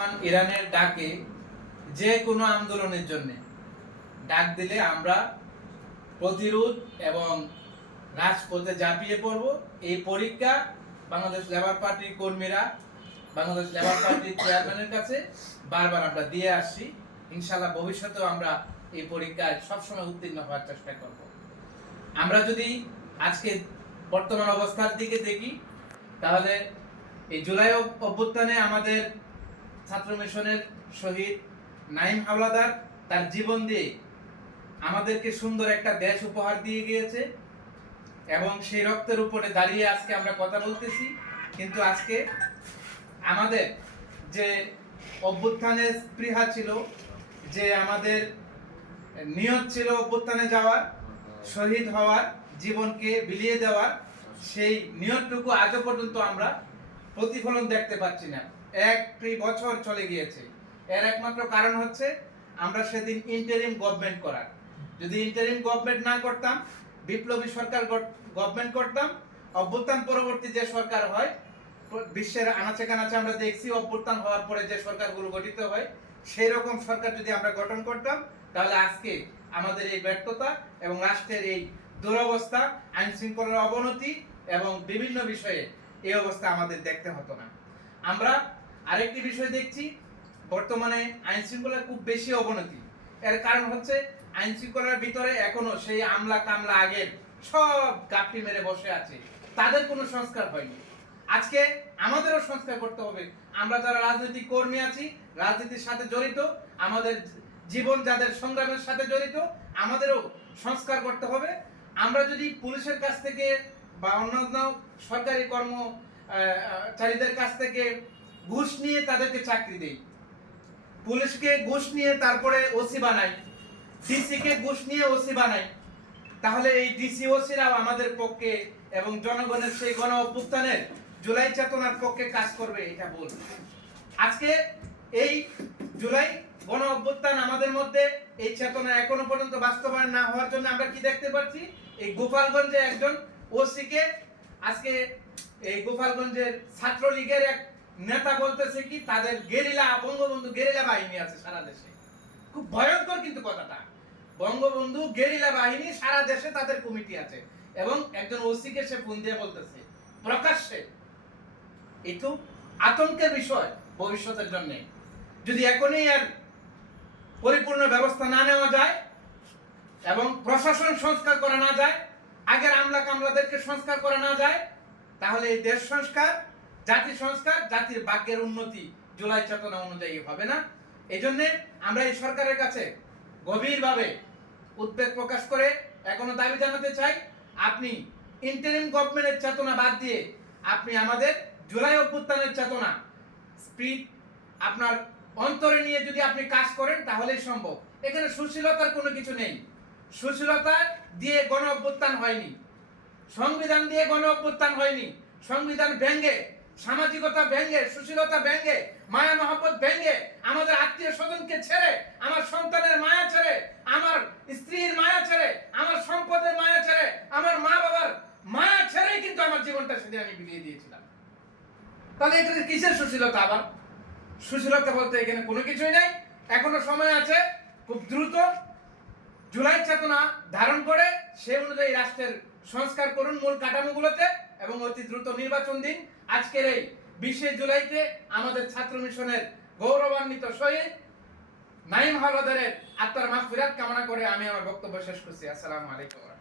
ইরানের ডাকে যে কোনো আন্দোলনের জন্য ডাক দিলে আমরা প্রতিরোধ এবং রাজপথে ঝাঁপিয়ে পড়ব। এই পরীক্ষা বাংলাদেশ লেবার পার্টির কর্মীরা, বাংলাদেশ লেবার পার্টির চেয়ারম্যানের কাছে বারবার আমরা দিয়ে আসছি। ইনশাল্লাহ ভবিষ্যতেও আমরা এই পরীক্ষায় সবসময় উত্তীর্ণ হওয়ার চেষ্টা করব। আমরা যদি আজকে বর্তমান অবস্থার দিকে দেখি, তাহলে এই জুলাই অভ- অভ্যুত্থানে আমাদের ছাত্র মিশনের শহীদ নাইম হাওলাদার তার জীবন দিয়ে আমাদেরকে সুন্দর একটা দেশ উপহার দিয়ে গিয়েছে এবং সেই রক্তের উপরে দাঁড়িয়ে আজকে আমরা কথা বলতেছি। কিন্তু আজকে আমাদের যে অভ্যুত্থানের স্পৃহা ছিল, যে আমাদের নিয়ত ছিল অভ্যুত্থানে যাওয়ার, শহীদ হওয়ার, জীবনকে বিলিয়ে দেওয়ার, সেই নিয়তটুকু আজও পর্যন্ত আমরা প্রতিফলন দেখতে পাচ্ছি না। একটি বছর চলে গিয়েছে। এর একমাত্র কারণ হচ্ছে, আমরা সেদিন ইন্টারিম গভর্নমেন্ট করার। যদি ইন্টারিম গভর্নমেন্ট না করতাম, বিপ্লবী সরকার গভর্নমেন্ট করতাম, অভ্যুত্থান পরবর্তী যে সরকার হয়, বিশ্বের আনাচে কানাচে আমরা দেখছি অভ্যুত্থান হওয়ার পরে যে সরকারগুলো গঠিত হয় সেই রকম সরকার যদি আমরা গঠন করতাম, তাহলে আজকে আমাদের এই ব্যর্থতা এবং রাষ্ট্রের এই দুরবস্থা, আইন শৃঙ্খলার অবনতি এবং বিভিন্ন বিষয়ে এই অবস্থা আমাদের দেখতে হতো না। আমরা আরেকটি বিষয় দেখছি বর্তমানে আইন শৃঙ্খলার খুব বেশি অবনতি। এর কারণ হচ্ছে আইন শৃঙ্খলার ভিতরে এখনও সেই আমলা কামলা আগের সব গাপটি মেরে বসে আছে। তাদের কোনো সংস্কার হয়নি। আজকে আমাদেরও সংস্কার করতে হবে। আমরা যারা রাজনৈতিক কর্মী আছি রাজনীতির সাথে জড়িত আমাদের জীবন যাদের সংগ্রামের সাথে জড়িত আমাদেরও সংস্কার করতে হবে। আমরা যদি পুলিশের কাছ থেকে বা অন্যান্য সরকারি কর্ম আহ, আহ, চারীদের কাছ থেকে ঘুষ নিয়ে তাদেরকে চাকরি দেই। পুলিশকে ঘুষ নিয়ে তারপরে ওসি বানাই। ডিসি কে ঘুষ নিয়ে ওসি বানাই। তাহলে এই ডিসি ওসিরাও আমাদের পক্ষে এবং জনগণের সেই গণ অভ্যুত্থানের জুলাই চেতনার পক্ষে কাজ করবে, এটা বল। আজকে এই জুলাই গণ অভ্যুত্থান আমাদের মধ্যে এই চেতনা এখনও পর্যন্ত বাস্তবায়ন না হওয়ার জন্য আমরা কি দেখতে পাচ্ছি? এই গোপালগঞ্জে একজন ওসিকে আজকে এই গোপালগঞ্জের ছাত্রলীগের এক নেতা বলতেছে কি, তাদের গেরিলা, বঙ্গবন্ধু গেরিলা বাহিনী আছে সারা দেশে। খুব ভয়ঙ্কর কিন্তু কথাটা। বঙ্গবন্ধু গেরিলা বাহিনী সারা দেশে তাদের কমিটি আছে। এবং একজন ওসিকে সে ফোন দিয়ে বলতেছে, প্রকাশ্যে। একটু আতঙ্কের বিষয় ভবিষ্যতের জন্য। যদি এখনই এর পরিপূর্ণ ব্যবস্থা না নেওয়া যায় এবং প্রশাসন সংস্কার করা না যায়, আগের আমলা কামলাদেরকে সংস্কার করা না যায়, তাহলে এই দেশ সংস্কার জাতি সংস্কার, জাতির ভাগ্যের উন্নতি জুলাই চেতনা অনুযায়ী হবে না। এই জন্য আমরা এই সরকারের কাছে গভীরভাবে উদ্বেগ প্রকাশ করে এখনও দাবি জানাতে চাই, আপনি ইন্টারিম গভর্নমেন্টের চেতনা বাদ দিয়ে আপনি আমাদের জুলাই অভ্যুত্থানের চেতনা স্পিড আপনার অন্তরে নিয়ে যদি আপনি কাজ করেন, তাহলেই সম্ভব। এখানে সুশীলতার কোনো কিছু নেই। সুশীলতা দিয়ে গণ অভ্যুত্থান হয়নি। সংবিধান দিয়ে গণ অভ্যুত্থান হয়নি। সংবিধান ব্যঙ্গে সামাজিকতা ব্যঙ্গে সুশীলতা ব্যঙ্গে মায়া, মহব্বত ব্যঙ্গে আমাদের আত্মীয় স্বজনকে ছেড়ে, আমার সন্তানের মায়া ছেড়ে, আমার স্ত্রীর মায়া ছেড়ে, আমার সম্পদের মায়া ছেড়ে, আমার মা বাবার মায়া ছেড়েই কিন্তু আমার জীবনটা সেদিন আমি বিলিয়ে দিয়েছিলাম। তাহলে এখানে কিসের সুশীলতা আবার? সুশীলতা বলতে এখানে কোনো কিছুই নাই। এখনও সময় আছে, খুব দ্রুত জুলাই চেতনা ধারণ করে সে অনুযায়ী রাষ্ট্রের সংস্কার করুন মূল কাঠামোগুলোতে এবং অতি দ্রুত নির্বাচন দিন। আজকের এই বিশে জুলাইতে আমাদের ছাত্র মিশনের গৌরবান্বিত শহীদ নাইম হাওলাদারের আত্মার মাহফিরাত কামনা করে আমি আমার বক্তব্য শেষ করছি আসসালামু আলাইকুম।